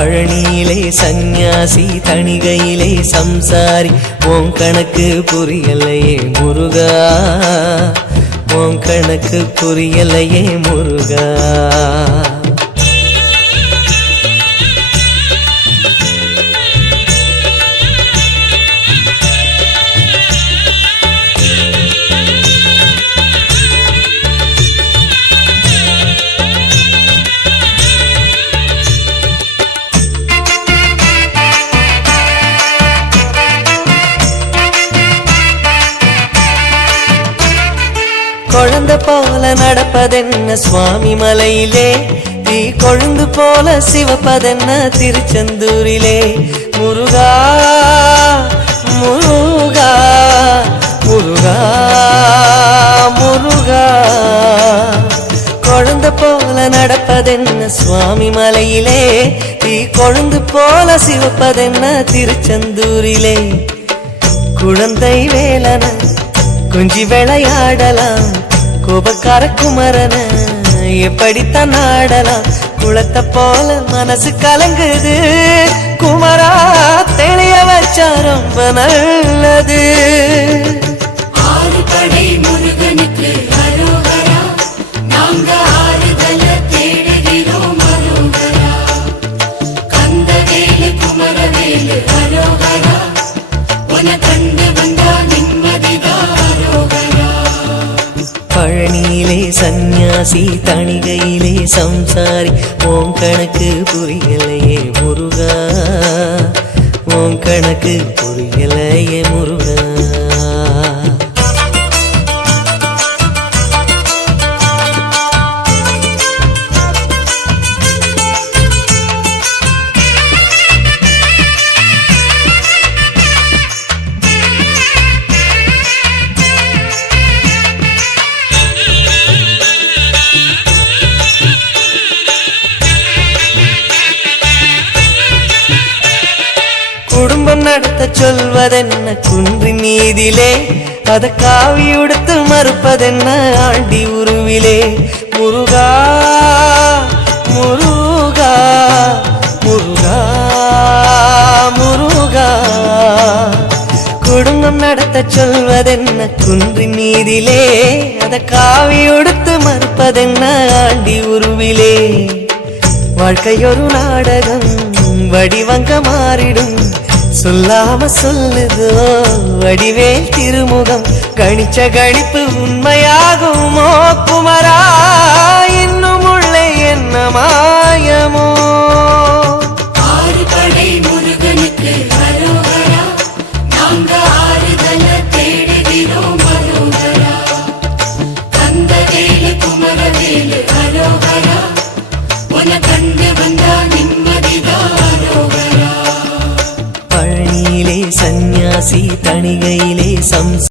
பழனியிலே சந்நியாசி தணிகையிலே சம்சாரி உன் கணக்கு புரியலையே முருகா, உன் கணக்கு புரியலையே முருகா. குழந்தை போல நடப்பதென்ன சுவாமி மலையிலே, தீ கொழுந்து போல சிவப்பதென்ன திருச்செந்தூரிலே. முருகா முருகா முருகா முருகா. குழந்தை போல நடப்பதென்ன சுவாமி மலையிலே, தீ கொழுந்து போல சிவப்பதென்ன திருச்செந்தூரிலே. குழந்தை வேலன கொஞ்சி விளையாடலாம், கோபக்கார குமரன எப்படித்தான் ஆடலாம். குளத்தை போல மனசு கலங்குது, குமரா தெளிய வச்சா ரொம்ப நல்லது. ஆறுபடை முருகனுக்கு அரோகரா, நாங்க ஆறுதல தேடுகிறோம் அரோகரா. கந்தவேலு குமரவேலு அரோகரா, உன கண்டு வந்தா நிம்மதிதான் அரோகரா. பழனியிலே சந்நியாசி தணிகையிலே சம்சாரி உன் கணக்கு புரியலையே முருகா, உன் கணக்கு புரியலையே முருகா. குடும்பம் நடத்த சொல்வதென்ன குன்றின் மீதிலே, அத காவி உடுத்து மறுப்பதென்ன ஆண்டி உருவிலே. முருகா முருகா முருகா முருகா. குடும்பம் நடத்த சொல்வதென்ன குன்றின் மீதிலே, அத காவி உடுத்து மறுப்பதென்ன ஆண்டி உருவிலே. வாழ்க்கையொரு நாடகம் வடிவங்க மாறிடும், சொல்லாம சொல்லுதோ வடிவேல் திருமுகம். கணிச்ச கணிப்பு உண்மையாகுமோ குமரா, இன்னும் உள்ளே என்ன மாயமோ. ஆறுபடை முருகனுக்கு அரோகரா, நாங்க ஆறுதல தேடுகிறோம் அரோகரா. கந்தவேலு குமரவேலு அரோகரா, உன கண்டு வந்தா நிம்மதிதான் அரோகரா. பழனியிலே சந்நியாசி தணிகையிலே